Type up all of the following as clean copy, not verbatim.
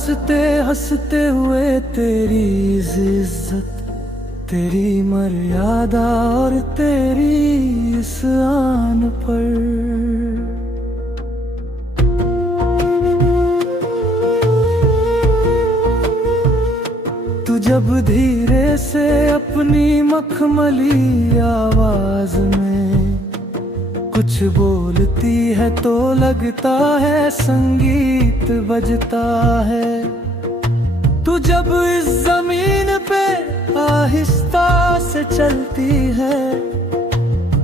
हंसते हंसते हुए तेरी इज्जत, तेरी मर्यादा और तेरी इस आन पर। तू जब धीरे से अपनी मखमली आवाज में कुछ बोलती है तो लगता है संगीत बजता है। तू जब इस जमीन पे आहिस्ता से चलती है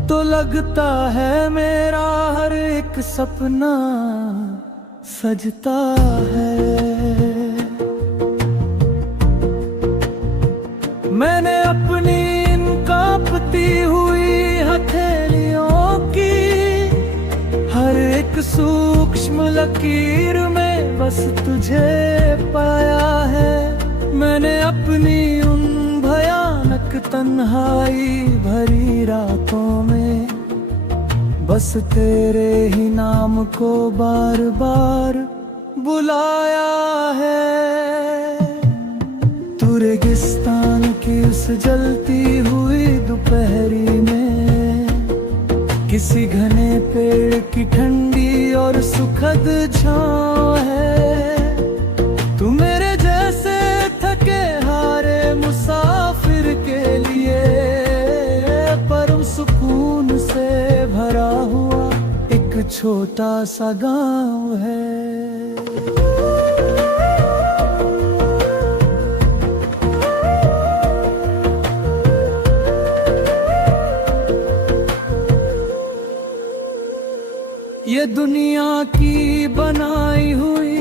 तो लगता है मेरा हर एक सपना सजता है। मैंने अपनी इन कांपती हुई हथेलियों की हर एक सूक्ष्म लकीर में बस तुझे पाया है। मैंने अपनी उन भयानक तन्हाई भरी रातों में बस तेरे ही नाम को बार बार बुलाया है। तू रेगिस्तान की उस जलती हुई दोपहरी में किसी घने पेड़ की ठंडी और सुखद छाँव है। तू मेरे जैसे थके हारे मुसाफिर के लिए परम सुकून से भरा हुआ एक छोटा सा गांव है। ये दुनिया की बनाई हुई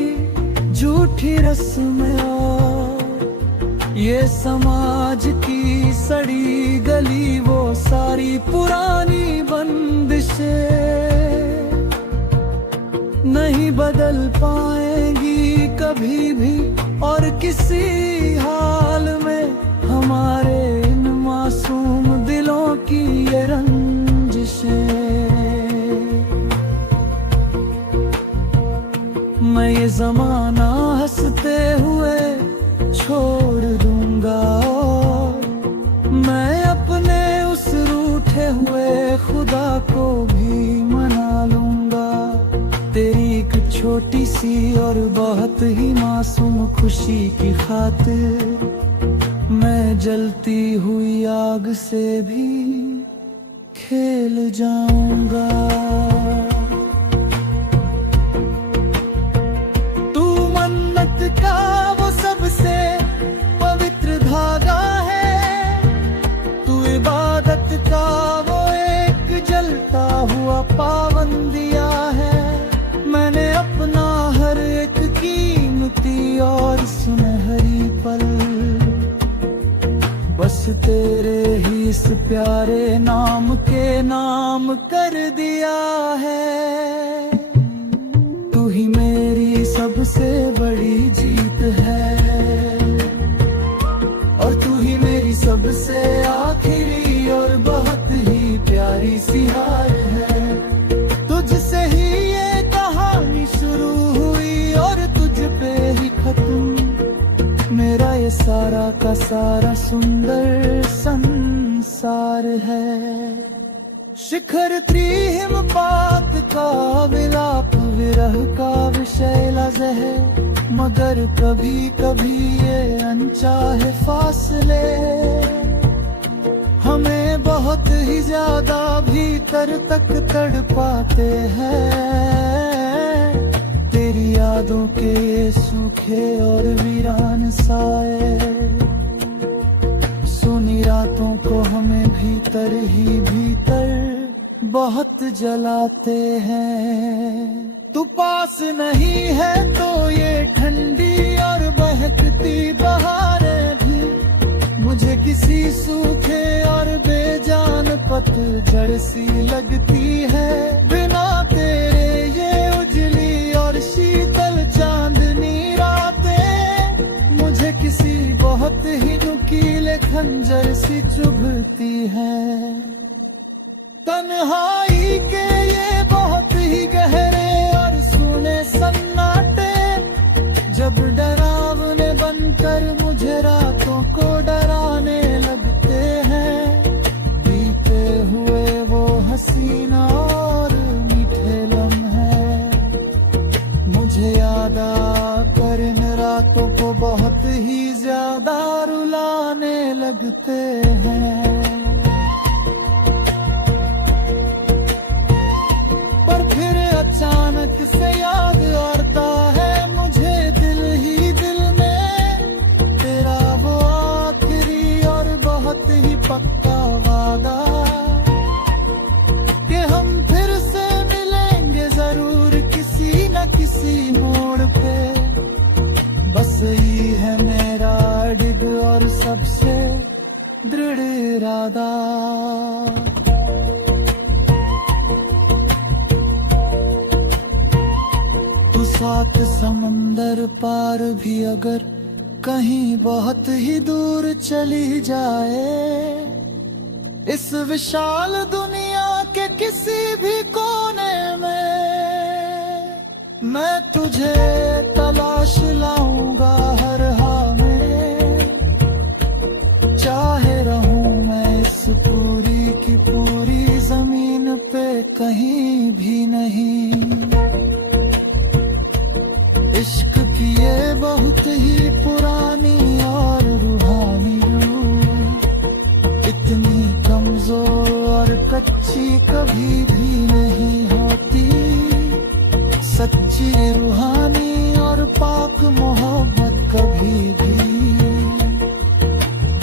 झूठी रस्में और ये समाज की सड़ी गली वो सारी पुरानी बंदिशें नहीं बदल पाएंगी कभी भी और किसी हाल में हमारे इन मासूम दिलों की ये रंजिशें। मैं ये जमाना हंसते हुए छोड़ दूंगा और मैं अपने उस रूठे हुए खुदा को भी मना लूंगा। तेरी एक छोटी सी और बहुत ही मासूम खुशी की खातिर मैं जलती हुई आग से भी खेल जाऊंगा। का वो सबसे पवित्र धागा है, तू इबादत का वो एक जलता हुआ पाबंदिया है। मैंने अपना हर एक कीमती और सुनहरी पल बस तेरे ही इस प्यारे नाम के नाम कर दिया है। तू ही मेरी सबसे बड़ी जीत है और तू ही मेरी सबसे आखिरी और बहुत ही प्यारी सी हार है। तुझसे ही ये कहानी शुरू हुई और तुझ पे ही खत्म मेरा ये सारा का सारा सुंदर संसार है। शिखर त्रिहिमपात का विलाप विरह का विषय लज़ है, मगर कभी कभी ये अनचाहे फासले हमें बहुत ही ज्यादा भीतर तक तड़पाते हैं। तेरी यादों के ये सूखे और वीरान साए सुनी रातों को हमें भीतर ही भीतर बहुत जलाते हैं। तू पास नहीं है तो ये ठंडी और बहकती बहारें भी मुझे किसी सूखे और बेजान पतझड़ सी लगती है। बिना तेरे ये उजली और शीतल चांदनी रातें मुझे किसी बहुत ही नुकीले खंजर सी चुभती है। तन्हाई के ये बहुत ही गहरे और सुने सन्नाटे जब डरा बनकर मुझे रातों को डराने लगते हैं। बीते हुए वो हसीना और मीठे लम्हे मुझे याद आकर इन रातों को बहुत ही ज्यादा रुलाने लगते हैं। पर फिर अचानक से याद आता है मुझे दिल ही दिल में तेरा वो आखिरी और बहुत ही पक्का वादा कि हम फिर से मिलेंगे जरूर किसी न किसी मोड़ पे। बस यही है मेरा अडिग और सबसे दृढ़ इरादा। तू सात समंदर पार भी अगर कहीं बहुत ही दूर चली जाए, इस विशाल दुनिया के किसी भी कोने में मैं तुझे तलाश लाऊंगा हर हाल में। चाहे रहूं मैं इस पूरी की पूरी जमीन पे कहीं भी नहीं। इश्क की ये बहुत ही पुरानी और रूहानी रूह इतनी कमजोर और कच्ची कभी भी नहीं होती। सच्ची रूहानी और पाक मोहब्बत कभी भी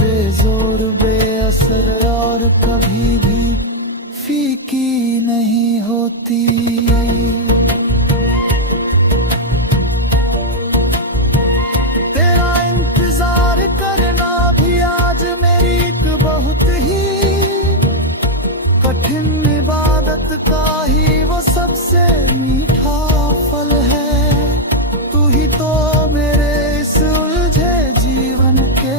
बेजोर बेअसर और कभी भी फीकी नहीं होती। तेरा इंतजार करना भी आज मेरी एक बहुत ही कठिन इबादत का ही वो सबसे मीठा फल है। तू ही तो मेरे इस उलझे जीवन के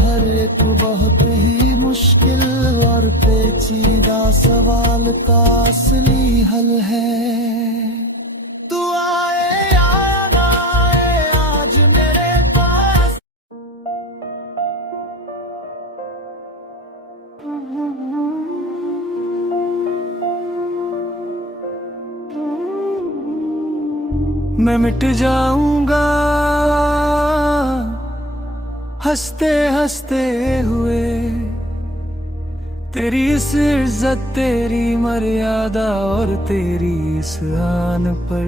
हर एक बहुत ही मुश्किल और पेचीदा सवाल का असली हल है। तू आए या ना आए आज मेरे पास। मैं मिट जाऊंगा हंसते हंसते हुए, तेरी इस इज्जत तेरी मर्यादा और तेरी इस आन पर।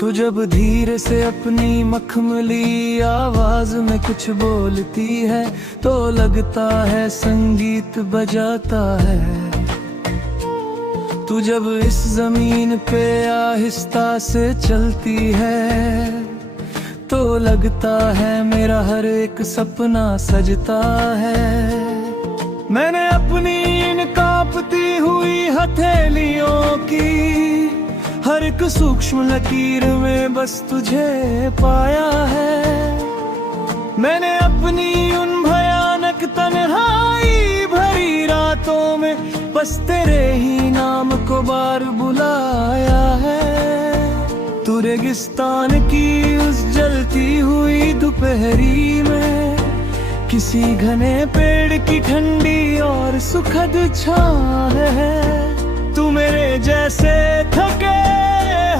तू जब धीरे से अपनी मखमली आवाज में कुछ बोलती है तो लगता है संगीत बजाता है। तू जब इस जमीन पे आहिस्ता से चलती है तो लगता है मेरा हर एक सपना सजता है। मैंने अपनी इन कांपती हुई हथेलियों की हर एक सूक्ष्म लकीर में बस तुझे पाया है। मैंने अपनी उन भयानक तन्हाई भरी रातों में बस तेरे ही नाम को बार बुलाया है। तू रेगिस्तान की उस जलती हुई दोपहरी में किसी घने पेड़ की ठंडी और सुखद छां है। तू मेरे जैसे थके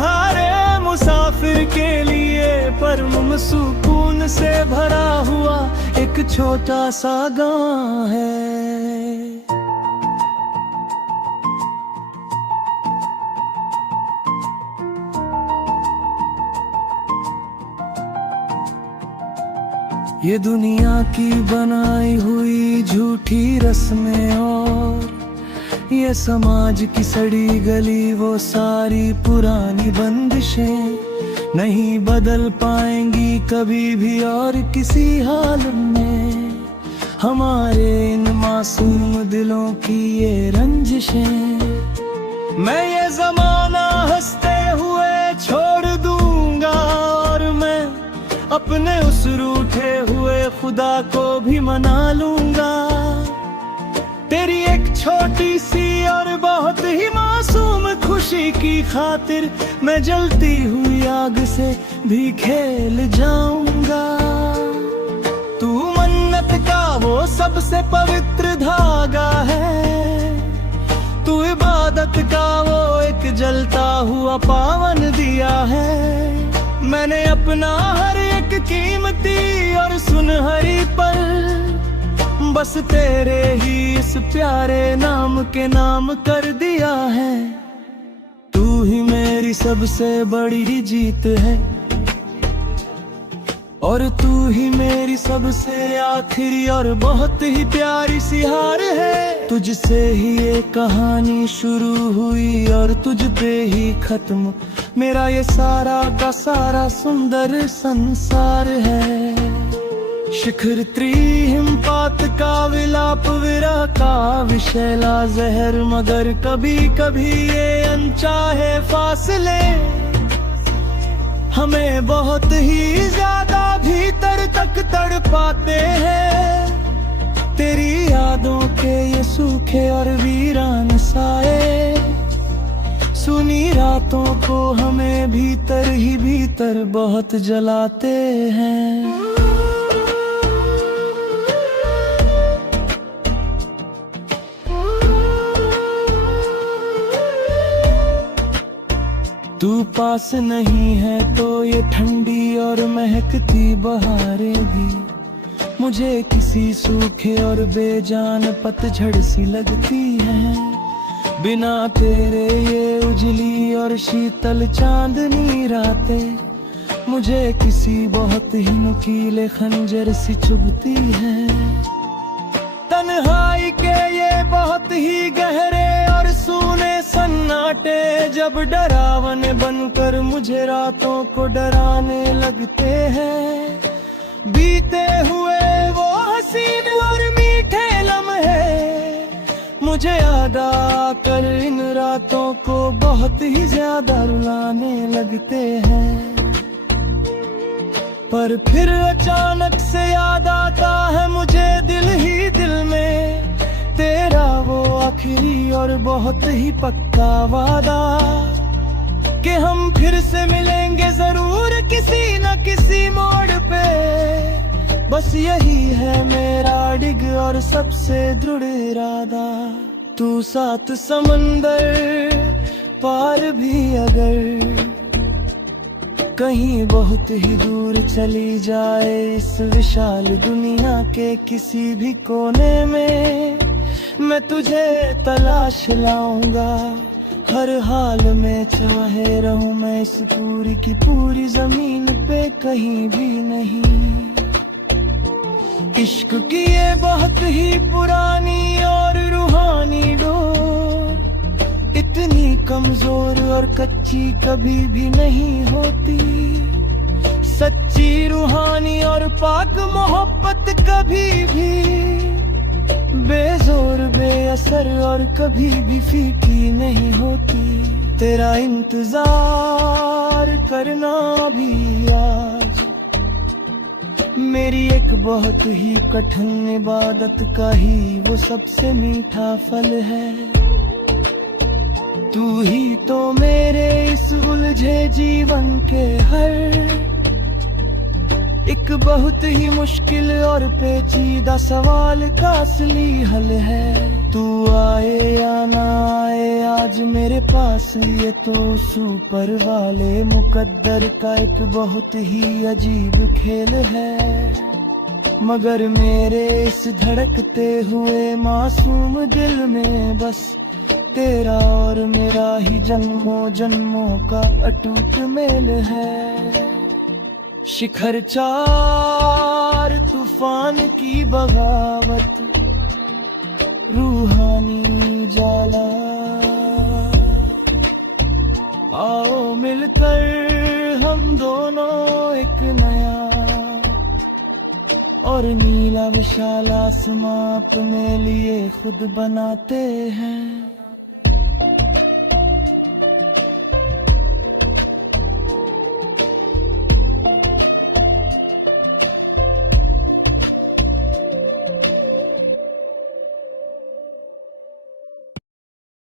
हारे मुसाफिर के लिए परम सुकून से भरा हुआ एक छोटा सा गाँव है। ये दुनिया की बनाई हुई झूठी रस्में और ये समाज की सड़ी गली वो सारी पुरानी बंदिशें नहीं बदल पाएंगी कभी भी और किसी हाल में। हमारे इन मासूम दिलों की ये रंजिशें मैं ये जमाना हंसते हुए छोड़ दूंगा और मैं अपने उस रूठे हुए खुदा को भी मना लूंगा। तेरी एक छोटी सी और बहुत ही मासूम खुशी की खातिर मैं जलती हुई आग से भी खेल जाऊंगा। तू मन्नत का वो सबसे पवित्र धागा है, तू इबादत का वो एक जलता हुआ पावन दिया है। मैंने अपना हर एक कीमती और सुनहरी पल बस तेरे ही इस प्यारे नाम के नाम कर दिया है। तू ही मेरी सबसे बड़ी जीत है और तू ही मेरी सबसे आखिरी और बहुत ही प्यारी सी हार है। तुझसे ही ये कहानी शुरू हुई और तुझ पे ही खत्म मेरा ये सारा का सारा सुंदर संसार है। शिखर त्रिहिमपात का विलाप विरह का विषैला जहर, मगर कभी कभी ये अनचाहे फासले हमें बहुत ही ज्यादा भीतर तक तड़पाते हैं। तेरी यादों के ये सूखे और वीरान साए सुनी रातों को हमें भीतर ही भीतर बहुत जलाते हैं। तू पास नहीं है तो ये ठंडी और महकती बहारें भी मुझे किसी सूखे और बेजान पतझड़ सी लगती हैं। बिना तेरे ये उजली और शीतल चांदनी रातें मुझे किसी बहुत ही नुकीले खंजर सी चुभती हैं। तन्हाई के ये बहुत ही गहरे और सूने सन्नाटे जब डरावने बनकर मुझे रातों को डराने लगते हैं। बीते हुए वो हसीन और मीठे लम्हे मुझे याद आकर इन रातों को बहुत ही ज्यादा रुलाने लगते हैं। पर फिर अचानक से याद आता है मुझे दिल ही दिल में तेरा वो आखिरी और बहुत ही पक्का वादा कि हम फिर से मिलेंगे जरूर किसी न किसी मोड़ पे। बस यही है मेरा डिग और सबसे दृढ़ इरादा। तू सात समंदर पार भी अगर कहीं बहुत ही दूर चली जाए इस विशाल दुनिया के किसी भी कोने में, मैं तुझे तलाश लाऊंगा। हर हाल में चाहे रहूं मैं इस पूरी की पूरी जमीन पे कहीं भी नहीं। इश्क की ये बहुत ही पुरानी और रूहानी डोर इतनी कमजोर और कच्ची कभी भी नहीं होती। सच्ची रूहानी और पाक मोहब्बत कभी भी बेजोर बेअसर और कभी भी फीकी नहीं होती। तेरा इंतजार करना भी आज मेरी एक बहुत ही कठिन इबादत का ही वो सबसे मीठा फल है। तू ही तो मेरे इस उलझे जीवन के हर एक बहुत ही मुश्किल और पेचीदा सवाल का असली हल है। तू आए या ना आए आज मेरे पास ये तो ऊपर वाले मुकद्दर का एक बहुत ही अजीब खेल है। मगर मेरे इस धड़कते हुए मासूम दिल में बस तेरा और मेरा ही जन्मों जन्मों का अटूट मेल है। शिखर चार तूफान की बगावत रूहानी जाला, आओ मिलकर हम दोनों एक नया और नीला विशाल आसमां अपने लिए खुद बनाते हैं।